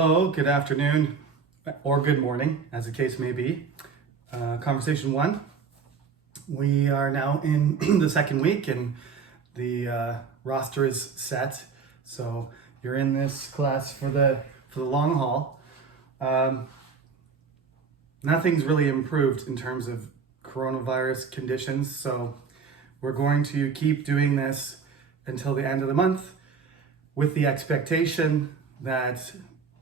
Hello, good afternoon, or good morning, as the case may be. Conversation one. We are now in the second week and the roster is set. So you're in this class for the long haul. Nothing's really improved in terms of coronavirus conditions. So we're going to keep doing this until the end of the month with the expectation that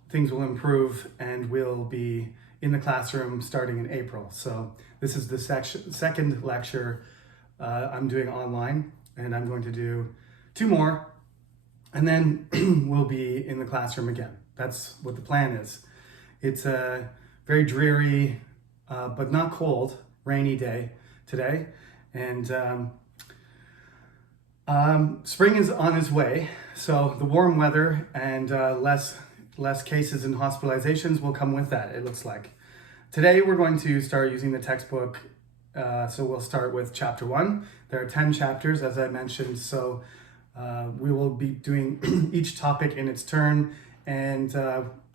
things will improve and we'll be in the classroom starting in April. So this is the second lecture I'm doing online, and I'm going to do 2 more, and then we'll be in the classroom again. That's what the plan is. It's a very dreary, but not cold, rainy day today, and spring is on its way. So the warm weather and less cases and hospitalizations will come with that, it looks like. Today we're going to start using the textbook, so we'll start with chapter 1. There are 10 chapters, as I mentioned, so we will be doing each topic in its turn. And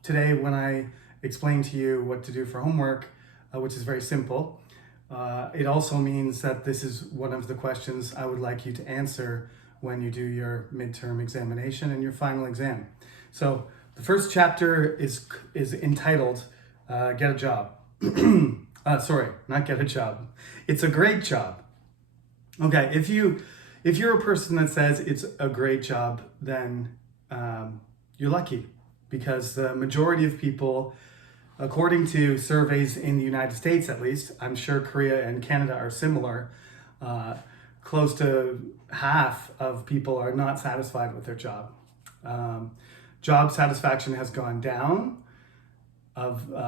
today, when I explain to you what to do for homework, which is very simple, it also means that this is one of the questions I would like you to answer when you do your midterm examination and your final exam. So the first chapter is entitled Get a Job. Sorry, not get a job. It's a great job. Okay, if you're a person that says it's a great job, then you're lucky, because the majority of people, according to surveys in the United States at least, I'm sure Korea and Canada are similar, close to half of people are not satisfied with their job. Job satisfaction has gone down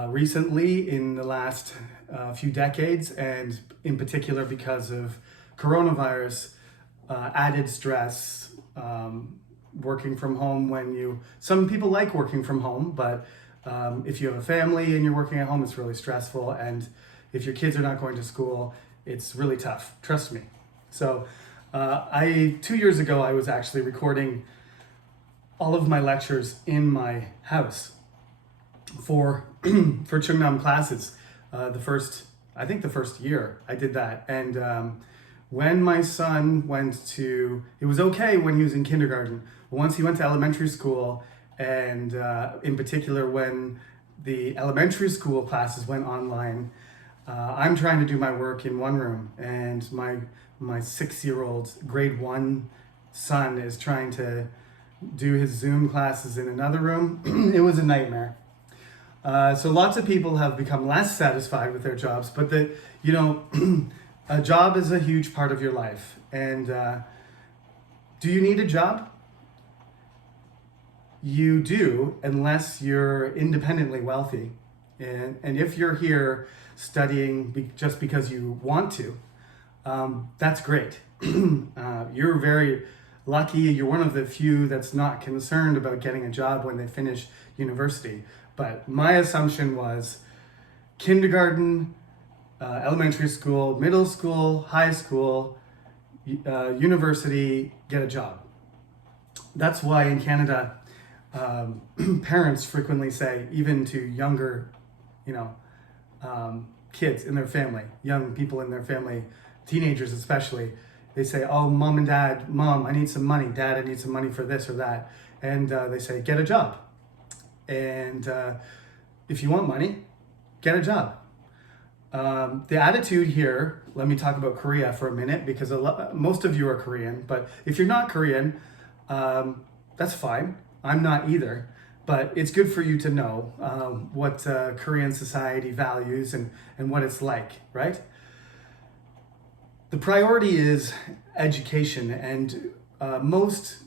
recently in the last few decades, and in particular because of coronavirus, added stress, working from home some people like working from home, but if you have a family and you're working at home, it's really stressful. And if your kids are not going to school, it's really tough, trust me. So 2 years ago, I was actually recording all of my lectures in my house for Chungnam classes. The first year I did that. And when my son it was okay when he was in kindergarten, but once he went to elementary school, and in particular when the elementary school classes went online, I'm trying to do my work in one room, and my 6-year-old grade 1 son is trying to do his Zoom classes in another room. It was a nightmare. So lots of people have become less satisfied with their jobs, but a job is a huge part of your life. And do you need a job? You do, unless you're independently wealthy. And if you're here studying just because you want to, that's great. You're very lucky. You're one of the few that's not concerned about getting a job when they finish university. But my assumption was kindergarten, elementary school, middle school, high school, university, get a job. That's why in Canada, parents frequently say, even to younger, kids in their family, young people in their family, teenagers especially, they say, oh, mom and dad, mom, I need some money. Dad, I need some money for this or that. And they say, get a job. And if you want money, get a job. The attitude here, let me talk about Korea for a minute, because most of you are Korean, but if you're not Korean, that's fine. I'm not either, but it's good for you to know what Korean society values and what it's like, right? The priority is education, and most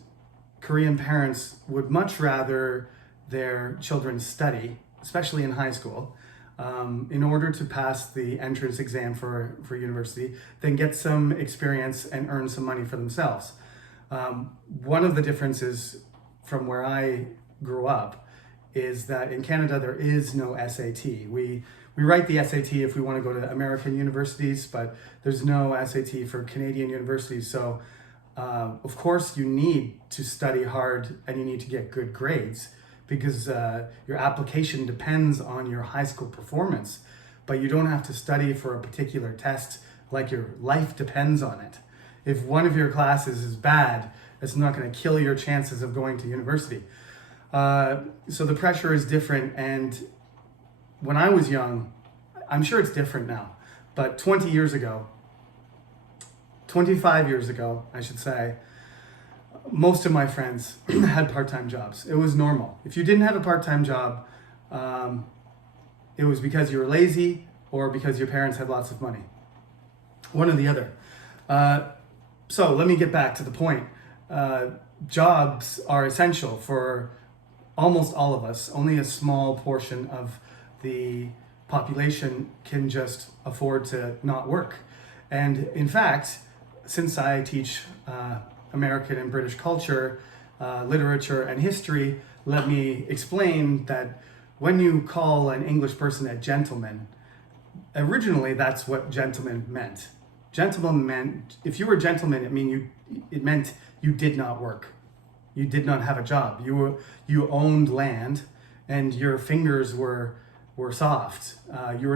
Korean parents would much rather their children study, especially in high school, in order to pass the entrance exam for university, than get some experience and earn some money for themselves. One of the differences from where I grew up is that in Canada there is no SAT. We write the SAT if we want to go to American universities, but there's no SAT for Canadian universities. So of course you need to study hard and you need to get good grades, because your application depends on your high school performance, but you don't have to study for a particular test like your life depends on it. If one of your classes is bad, it's not going to kill your chances of going to university. So the pressure is different, and when I was young, I'm sure it's different now, but 20 years ago, 25 years ago, I should say, most of my friends had part-time jobs. It was normal. If you didn't have a part-time job, it was because you were lazy or because your parents had lots of money. One or the other. So let me get back to the point. Jobs are essential for almost all of us. Only a small portion of the population can just afford to not work. And in fact, since I teach American and British culture, literature, and history, let me explain that when you call an English person a gentleman, originally that's what gentleman meant. Gentleman meant, if you were a gentleman, it meant you did not work. You did not have a job. You owned land, and your fingers were soft. You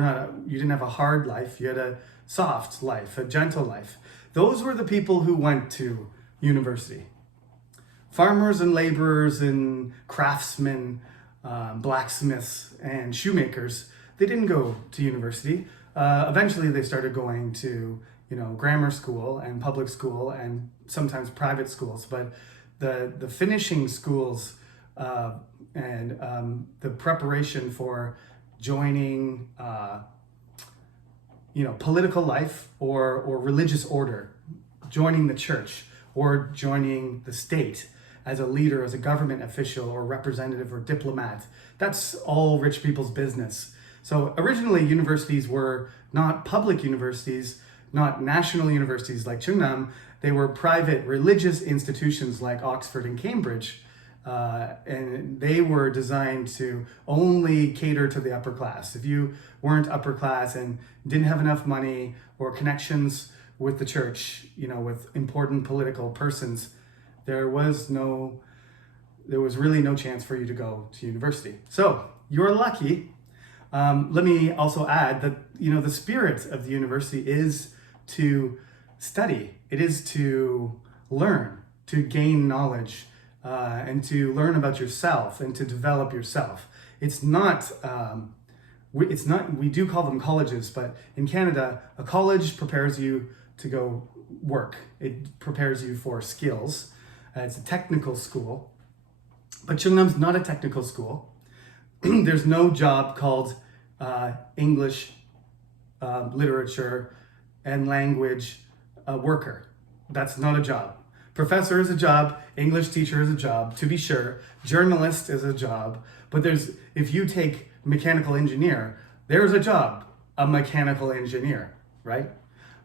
didn't have a hard life. You had a soft life, a gentle life. Those were the people who went to university. Farmers and laborers and craftsmen, blacksmiths and shoemakers, they didn't go to university. Eventually they started going to, grammar school and public school and sometimes private schools. But the finishing schools and the preparation for joining, political life or religious order, joining the church or joining the state as a leader, as a government official or representative or diplomat. That's all rich people's business. So originally universities were not public universities, not national universities like Chungnam. They were private religious institutions like Oxford and Cambridge. And they were designed to only cater to the upper class. If you weren't upper class and didn't have enough money or connections with the church, with important political persons, there was really no chance for you to go to university. So you're lucky. Let me also add that, the spirit of the university is to study. It is to learn, to gain knowledge, and to learn about yourself and to develop yourself. It's not, we do call them colleges, but in Canada, a college prepares you to go work. It prepares you for skills. It's a technical school, but Chungnam's not a technical school. There's no job called English, literature, and language worker. That's not a job. Professor is a job, English teacher is a job, to be sure. Journalist is a job, but if you take mechanical engineer, there's a job, a mechanical engineer, right?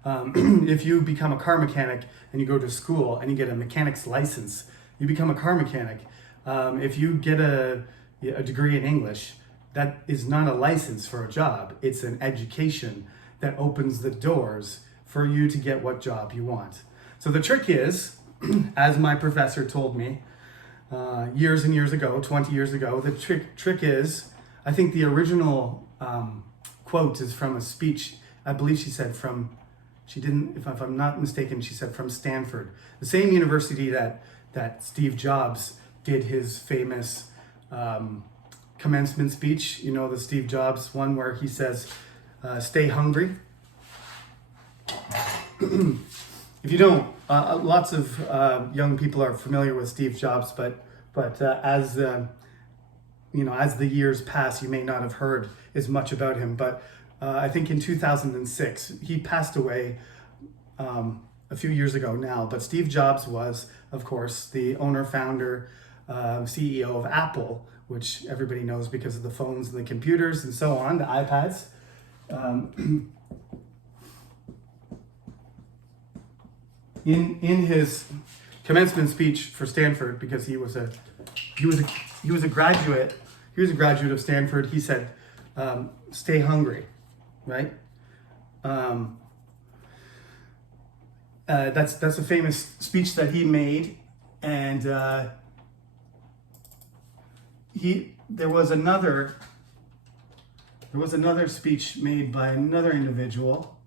If you become a car mechanic and you go to school and you get a mechanic's license, you become a car mechanic. If you get a degree in English, that is not a license for a job. It's an education that opens the doors for you to get what job you want. So the trick is, as my professor told me years and years ago, 20 years ago, the trick is, I think the original quote is from a speech, I believe she said if I'm not mistaken, she said from Stanford, the same university that Steve Jobs did his famous commencement speech, the Steve Jobs one where he says, stay hungry. If you don't, lots of young people are familiar with Steve Jobs, but as the years pass, you may not have heard as much about him. But I think in 2006, he passed away a few years ago now. But Steve Jobs was, of course, the owner, founder, CEO of Apple, which everybody knows because of the phones and the computers and so on, the iPads. In his commencement speech for Stanford, because he was a graduate of Stanford, he said, "Stay hungry," right? That's a famous speech that he made, and there was another speech made by another individual.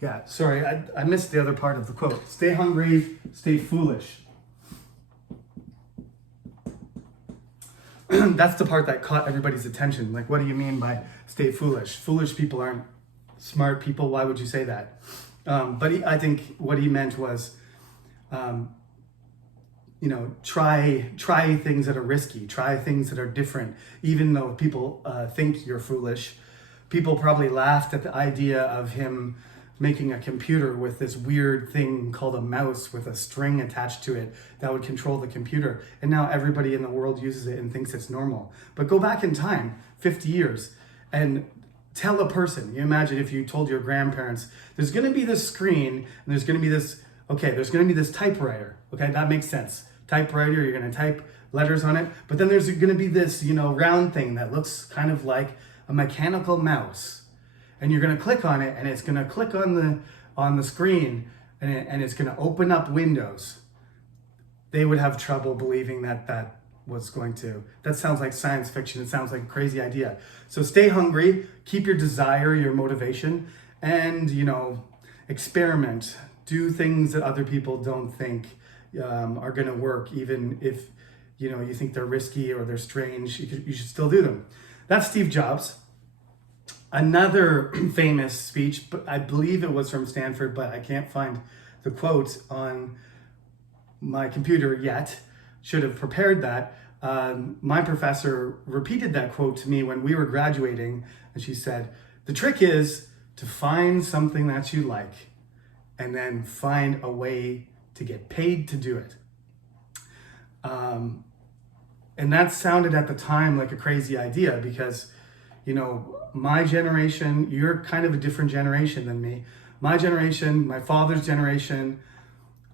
Yeah, sorry, I missed the other part of the quote. Stay hungry, stay foolish. That's the part that caught everybody's attention. Like, what do you mean by stay foolish? Foolish people aren't smart people. Why would you say that? I think what he meant was, try things that are risky, try things that are different. Even though people think you're foolish, people probably laughed at the idea of him making a computer with this weird thing called a mouse with a string attached to it that would control the computer. And now everybody in the world uses it and thinks it's normal. But go back in time, 50 years, and tell a person, you imagine if you told your grandparents, there's gonna be this screen, and there's gonna be this typewriter. Okay, that makes sense. Typewriter, you're gonna type letters on it, but then there's gonna be this, round thing that looks kind of like a mechanical mouse. And you're gonna click on it, and it's gonna click on the screen, and it's gonna open up windows. They would have trouble believing that sounds like science fiction. It sounds like a crazy idea. So stay hungry, keep your desire, your motivation, and experiment. Do things that other people don't think are gonna work, even if you think they're risky or they're strange. You should still do them. That's Steve Jobs. Another famous speech, but I believe it was from Stanford, but I can't find the quote on my computer yet. Should have prepared that. My professor repeated that quote to me when we were graduating, and she said, "The trick is to find something that you like and then find a way to get paid to do it." And that sounded at the time like a crazy idea because, my generation, you're kind of a different generation than me. My generation, my father's generation,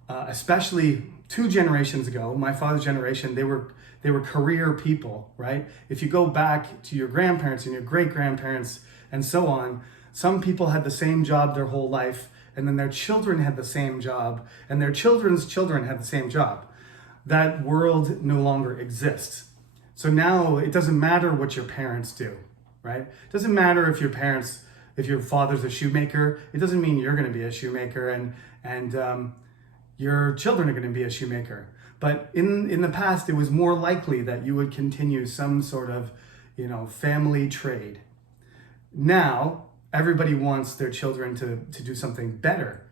especially 2 generations ago, my father's generation, they were career people, right? If you go back to your grandparents and your great-grandparents and so on, some people had the same job their whole life, and then their children had the same job, and their children's children had the same job. That world no longer exists. So now it doesn't matter what your parents do, right? It doesn't matter if your father's a shoemaker. It doesn't mean you're going to be a shoemaker, and your children are going to be a shoemaker. But in the past, it was more likely that you would continue some sort of, family trade. Now, everybody wants their children to do something better,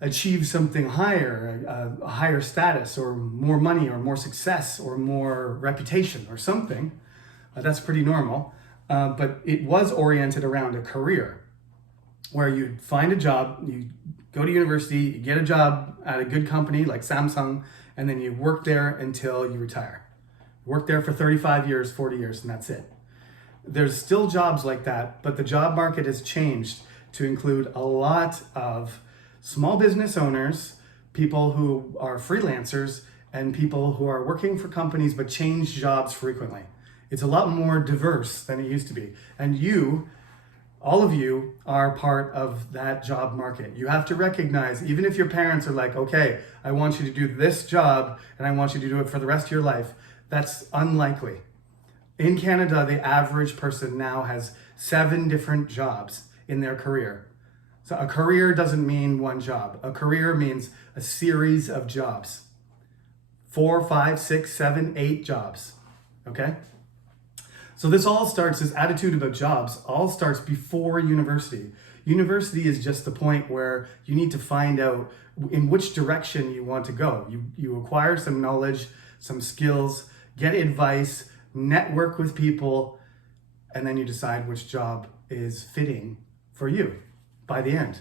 achieve something higher, a higher status, or more money, or more success, or more reputation, or something. That's pretty normal. But it was oriented around a career where you'd find a job, you go to university, you get a job at a good company like Samsung, and then you work there until you retire. Work there for 35 years, 40 years, and that's it. There's still jobs like that, but the job market has changed to include a lot of small business owners, people who are freelancers, and people who are working for companies but change jobs frequently. It's a lot more diverse than it used to be. And all of you are part of that job market. You have to recognize, even if your parents are like, okay, I want you to do this job and I want you to do it for the rest of your life, that's unlikely. In Canada, the average person now has 7 different jobs in their career. So a career doesn't mean one job. A career means a series of jobs. 4, 5, 6, 7, 8 jobs, okay? So this attitude about jobs all starts before university. University is just the point where you need to find out in which direction you want to go. You acquire some knowledge, some skills, get advice, network with people, and then you decide which job is fitting for you by the end.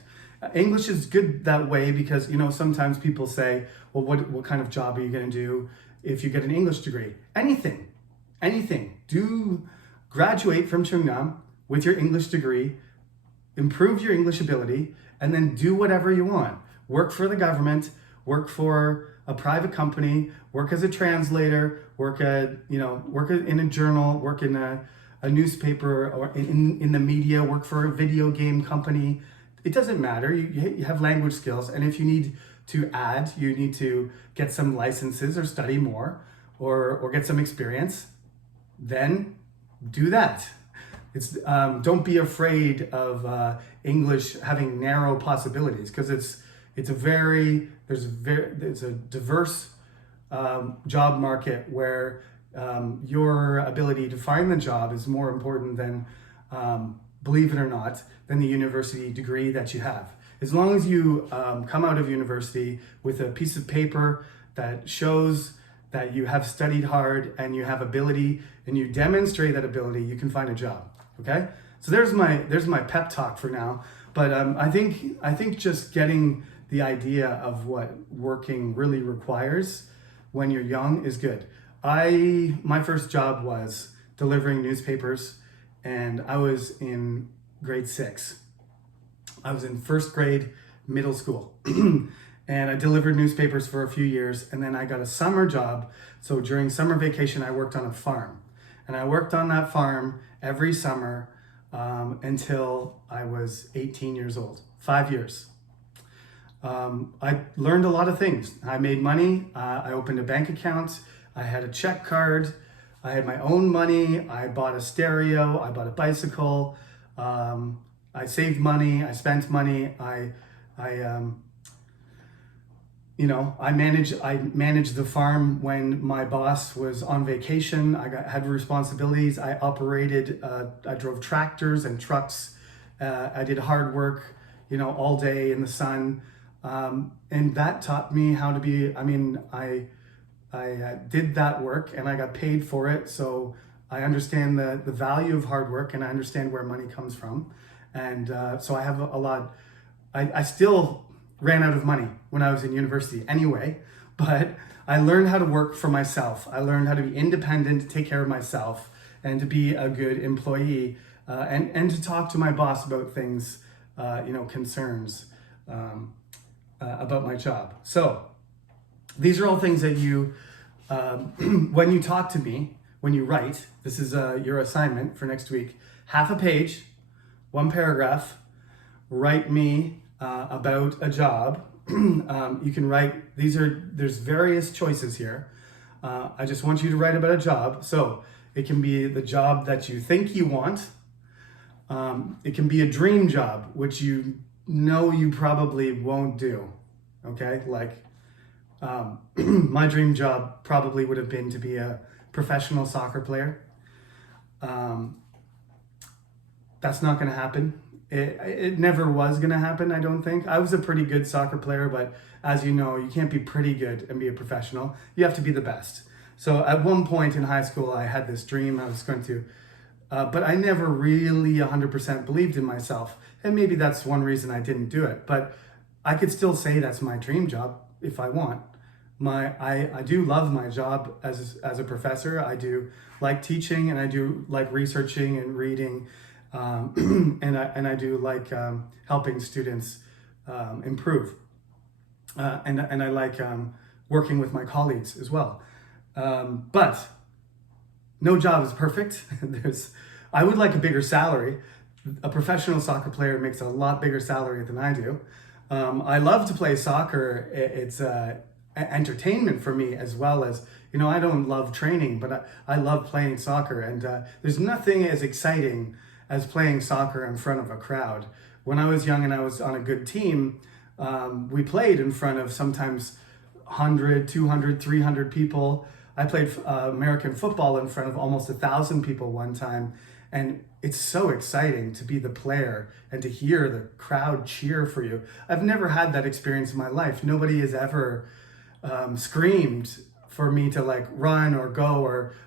English is good that way because, sometimes people say, well, what kind of job are you going to do if you get an English degree? Anything. Do graduate from Chungnam with your English degree, improve your English ability, and then do whatever you want. Work for the government, work for a private company, work as a translator, work in a journal, work in a newspaper, or in the media, work for a video game company. it doesn't matter. You have language skills, and if you need to add, you need to get some licenses or study more, or get some experience, then do that. It's don't be afraid of English having narrow possibilities, because it's a diverse job market where your ability to find the job is more important than, believe it or not, than the university degree that you have. As long as you come out of university with a piece of paper that shows that you have studied hard and you have ability and you demonstrate that ability, you can find a job. Okay, so there's my pep talk for now. But I think just getting the idea of what working really requires when you're young is good. My first job was delivering newspapers, and I was in grade 6. I was in first grade middle school. And I delivered newspapers for a few years, and then I got a summer job. So during summer vacation, I worked on a farm. And I worked on that farm every summer until I was 18 years old, 5 years. I learned a lot of things. I made money. I opened a bank account. I had a check card. I had my own money. I bought a stereo. I bought a bicycle. I saved money. I spent money. I managed the farm when my boss was on vacation. Had responsibilities. I drove tractors and trucks. I did hard work, all day in the sun. And that taught me how to be, I did that work and I got paid for it. So I understand the value of hard work, and I understand where money comes from. And so I have a lot, I still ran out of money when I was in university anyway, but I learned how to work for myself. I learned how to be independent, to take care of myself, and to be a good employee, and to talk to my boss about things, concerns about my job. So these are all things that you, when you talk to me, when you write, this is your assignment for next week, half a page, one paragraph, write me about a job. You can write, there's various choices here. I just want you to write about a job. So it can be the job that you think you want. It can be a dream job, which you probably won't do. Okay, like my dream job probably would have been to be a professional soccer player. That's not going to happen. It never was going to happen, I don't think. I was a pretty good soccer player, but as you know, you can't be pretty good and be a professional. You have to be the best. So at one point in high school, I had this dream I was going to, but I never really 100% believed in myself. And maybe that's one reason I didn't do it. But I could still say that's my dream job if I want. I do love my job as a professor. I do like teaching, and I do like researching and reading. And I do like helping students improve, and I like working with my colleagues as well. But no job is perfect. I would like a bigger salary. A professional soccer player makes a lot bigger salary than I do. I love to play soccer. It's entertainment for me, as well as, I don't love training, but I love playing soccer. And there's nothing as exciting as playing soccer in front of a crowd. When I was young and I was on a good team, we played in front of sometimes 100, 200, 300 people. I played American football in front of almost 1,000 people one time. And it's so exciting to be the player and to hear the crowd cheer for you. I've never had that experience in my life. Nobody has ever screamed for me to like run or go,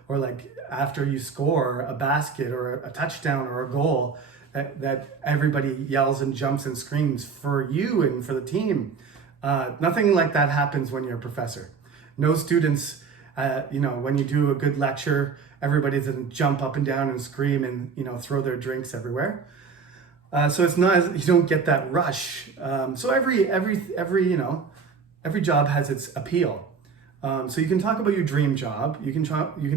or like after you score a basket or a touchdown or a goal, that everybody yells and jumps and screams for you and for the team. Nothing like that happens when you're a professor. No students, when you do a good lecture, everybody doesn't jump up and down and scream and, throw their drinks everywhere. So it's not, you don't get that rush. So every job has its appeal. So you can talk about your dream job. You can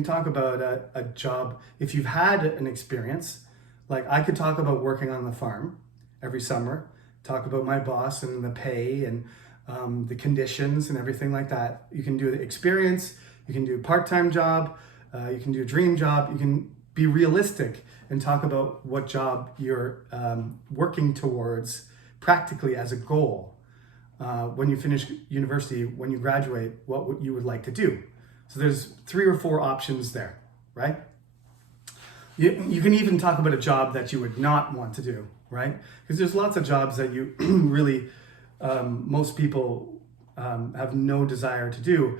talk about a job if you've had an experience. Like I could talk about working on the farm every summer, talk about my boss and the pay and the conditions and everything like that. You can do the experience, you can do a part-time job, you can do a dream job, you can be realistic and talk about what job you're working towards practically as a goal. When you finish university, when you graduate, what you would like to do. So there's 3 or 4 options there, right? You can even talk about a job that you would not want to do, right? Because there's lots of jobs that you really, most people have no desire to do.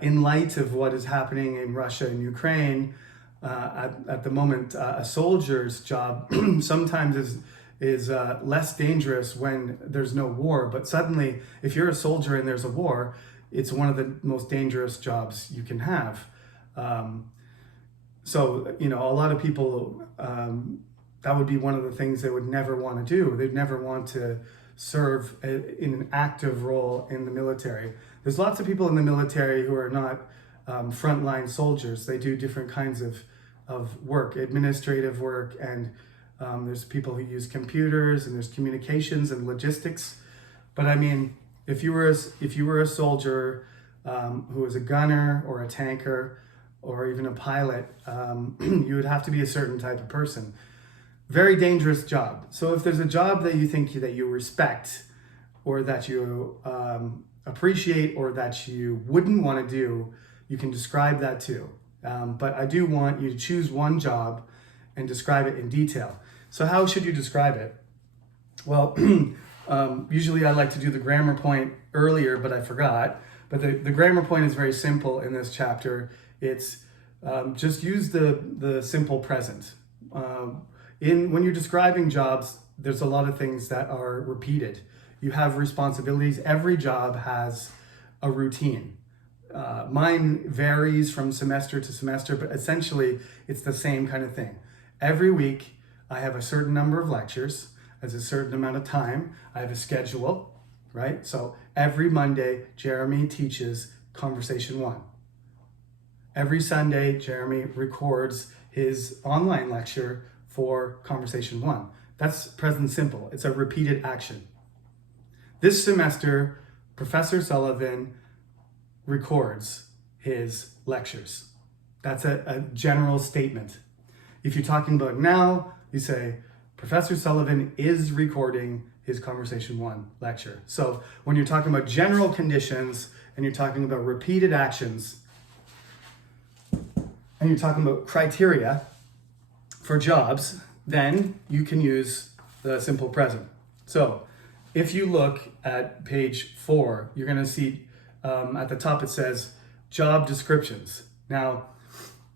In light of what is happening in Russia and Ukraine, at the moment, a soldier's job sometimes is less dangerous when there's no war. But suddenly, if you're a soldier and there's a war, it's one of the most dangerous jobs you can have. So, you know, a lot of people, that would be one of the things they would never want to do. They'd never want to serve in an active role in the military. There's lots of people in the military who are not frontline soldiers. They do different kinds of work, administrative work, and there's people who use computers, and there's communications and logistics. But I mean, if you were a soldier who was a gunner or a tanker or even a pilot, you would have to be a certain type of person. Very dangerous job. So if there's a job that you think that you respect, or that you appreciate, or that you wouldn't want to do, you can describe that too. But I do want you to choose one job and describe it in detail. So how should you describe it? Well, usually I like to do the grammar point earlier, but I forgot. But the grammar point is very simple in this chapter. It's just use the simple present. When you're describing jobs, there's a lot of things that are repeated. You have responsibilities. Every job has a routine. Mine varies from semester to semester, but essentially it's the same kind of thing. Every week I have a certain number of lectures, as a certain amount of time. I have a schedule, right? So every Monday, Jeremy teaches Conversation 1. Every Sunday, Jeremy records his online lecture for Conversation 1. That's present simple. It's a repeated action. This semester, Professor Sullivan records his lectures. That's a general statement. If you're talking about now, you say, Professor Sullivan is recording his Conversation 1 lecture. So when you're talking about general conditions and you're talking about repeated actions and you're talking about criteria for jobs, then you can use the simple present. So if you look at page 4, you're going to see at the top it says job descriptions. Now,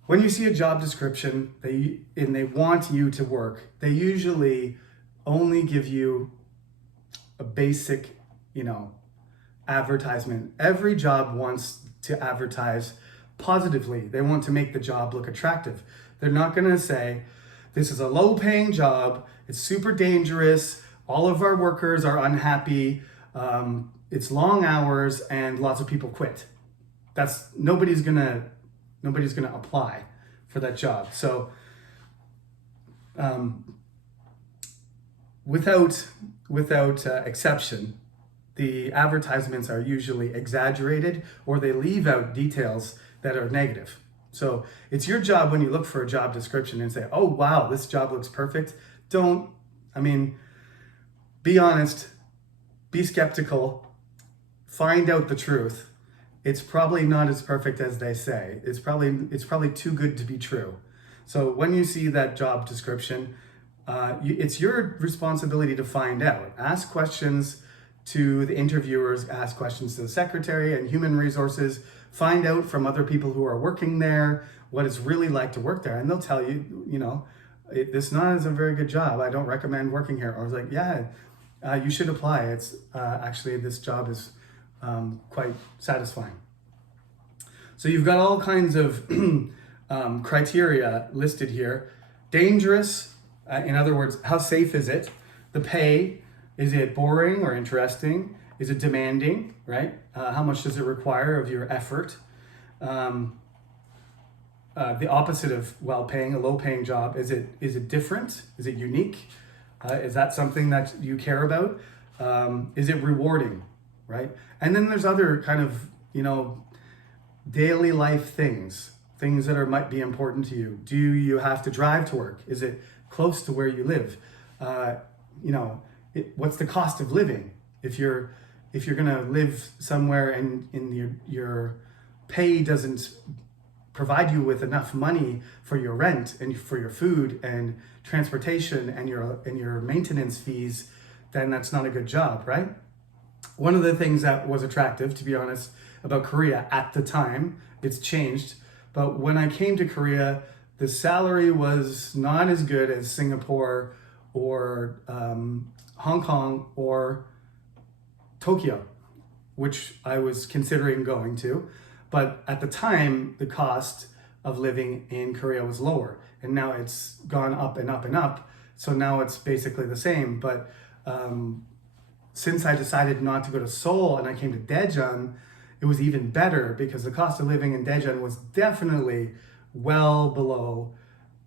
when you see a job description and they want you to work, they usually only give you a basic, advertisement. Every job wants to advertise positively. They want to make the job look attractive. They're not going to say, this is a low-paying job, it's super dangerous, all of our workers are unhappy, it's long hours, and lots of people quit. Nobody's gonna apply for that job. So without exception, the advertisements are usually exaggerated, or they leave out details that are negative. So it's your job when you look for a job description and say, oh wow, this job looks perfect. Be honest, be skeptical, find out the truth. It's probably not as perfect as they say. It's probably too good to be true. So when you see that job description, it's your responsibility to find out. Ask questions to the interviewers, ask questions to the secretary and human resources, find out from other people who are working there what it's really like to work there. And they'll tell you, this not is a very good job. I don't recommend working here. Or it's like, yeah, you should apply. It's actually, this job is quite satisfying. So you've got all kinds of criteria listed here. Dangerous, in other words, how safe is it? The pay, is it boring or interesting? Is it demanding, right? How much does it require of your effort? The opposite of well-paying, a low-paying job, is it different? Is it unique? Is that something that you care about? Is it rewarding, right? And then there's other kind of, daily life things that might be important to you. Do you have to drive to work? Is it close to where you live? What's the cost of living? If you're gonna live somewhere and in your pay doesn't provide you with enough money for your rent and for your food and transportation and your maintenance fees, then that's not a good job, right? One of the things that was attractive, to be honest, about Korea at the time, it's changed, but when I came to Korea, the salary was not as good as Singapore or Hong Kong or Tokyo, which I was considering going to. But at the time, the cost of living in Korea was lower, and now it's gone up and up and up. So now it's basically the same. But since I decided not to go to Seoul and I came to Daejeon, it was even better because the cost of living in Daejeon was definitely well below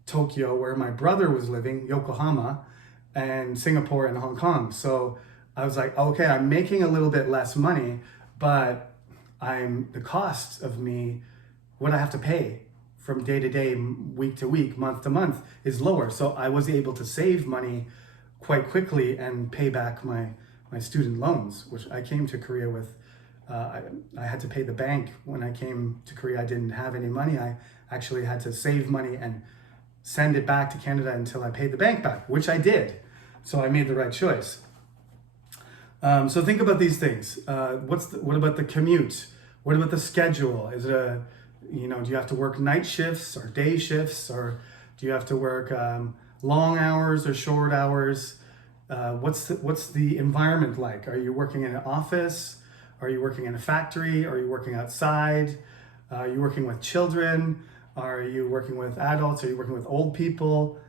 Tokyo, where my brother was living, Yokohama, and Singapore and Hong Kong. So I was like, okay, I'm making a little bit less money, but the cost of me, what I have to pay from day to day, week to week, month to month is lower. So I was able to save money quite quickly and pay back my student loans, which I came to Korea with. I had to pay the bank when I came to Korea. I didn't have any money. I actually had to save money and send it back to Canada until I paid the bank back, which I did. So I made the right choice. So think about these things. What about the commute? What about the schedule? Is it do you have to work night shifts or day shifts, or do you have to work long hours or short hours? What's the environment like? Are you working in an office? Are you working in a factory? Are you working outside? Are you working with children? Are you working with adults? Are you working with old people?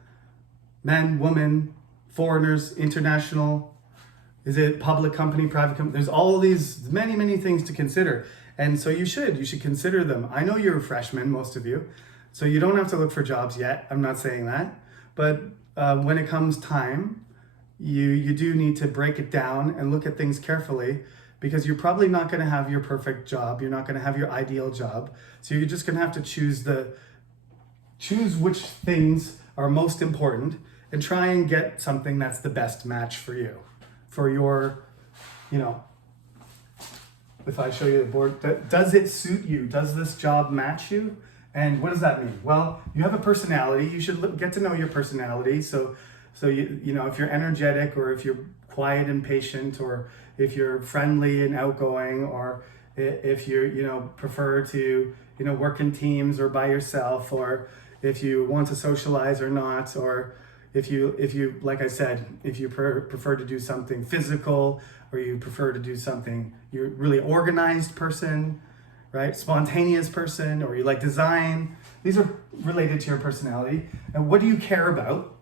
Men, women, foreigners, international? Is it public company, private company? There's all these many, many things to consider. And so you should consider them. I know you're a freshman, most of you, so you don't have to look for jobs yet. I'm not saying that. But when it comes time, you do need to break it down and look at things carefully, because you're probably not going to have your perfect job. You're not going to have your ideal job. So you're just going to have to choose which things are most important and try and get something that's the best match for you. For your, if I show you the board, does it suit you? Does this job match you? And what does that mean? Well, you have a personality. You should get to know your personality. So if you're energetic, or if you're quiet and patient, or if you're friendly and outgoing, or if you prefer to work in teams or by yourself, or if you want to socialize or not, or if you like I said, if you prefer to do something physical, or you prefer to do something, you're really organized person, right? Spontaneous person, or you like design. These are related to your personality. And what do you care about?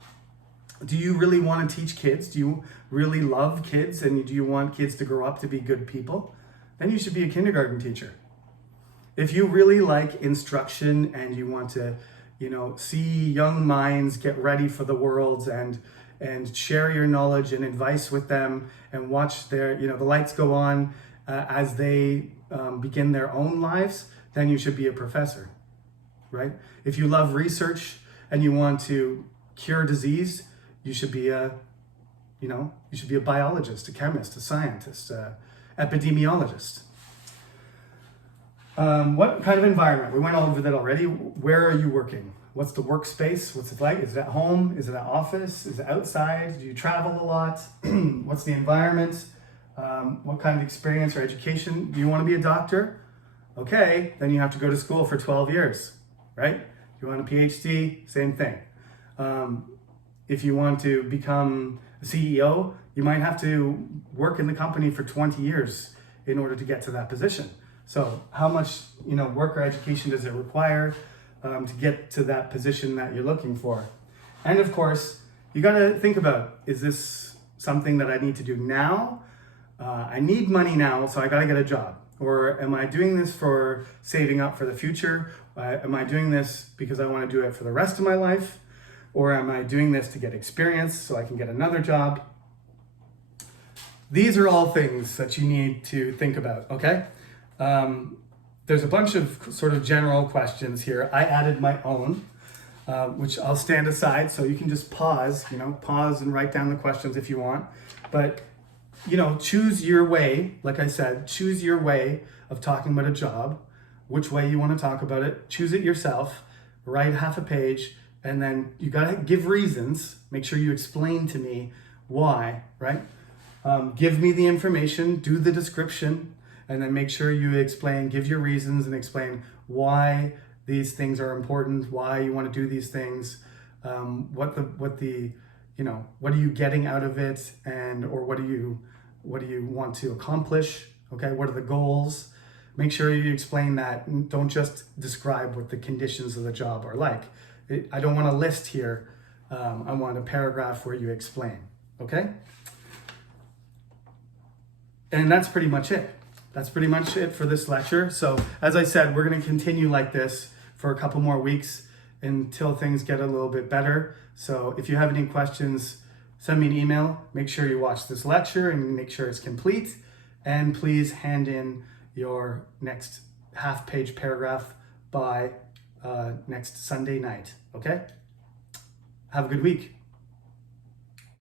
Do you really want to teach kids? Do you really love kids, and do you want kids to grow up to be good people? Then you should be a kindergarten teacher. If you really like instruction and you want to see young minds get ready for the world and share your knowledge and advice with them, and watch their, the lights go on as they begin their own lives, then you should be a professor, right? If you love research and you want to cure disease, you should be a biologist, a chemist, a scientist, epidemiologist. What kind of environment? We went all over that already. Where are you working? What's the workspace? What's it like? Is it at home? Is it at office? Is it outside? Do you travel a lot? What's the environment? What kind of experience or education? Do you want to be a doctor? Okay, then you have to go to school for 12 years, right? If you want a PhD, same thing. If you want to become a CEO, you might have to work in the company for 20 years in order to get to that position. So how much work or education does it require to get to that position that you're looking for? And of course, you got to think about, is this something that I need to do now? I need money now, so I got to get a job. Or am I doing this for saving up for the future? Am I doing this because I want to do it for the rest of my life? Or am I doing this to get experience so I can get another job? These are all things that you need to think about, okay? There's a bunch of sort of general questions here. I added my own, which I'll stand aside so you can just pause and write down the questions if you want. But, choose your way. Like I said, choose your way of talking about a job, which way you want to talk about it. Choose it yourself, write half a page, and then you got to give reasons. Make sure you explain to me why, right? Give me the information, do the description, and then make sure you give your reasons and explain why these things are important, why you want to do these things, what are you getting out of it, or what do you want to accomplish? Okay, what are the goals? Make sure you explain that. Don't just describe what the conditions of the job are like. I don't want a list here. I want a paragraph where you explain. Okay. And that's pretty much it. That's pretty much it for this lecture. So as I said, we're going to continue like this for a couple more weeks until things get a little bit better. So if you have any questions, send me an email. Make sure you watch this lecture and make sure it's complete. And please hand in your next half-page paragraph by next Sunday night. Okay? Have a good week.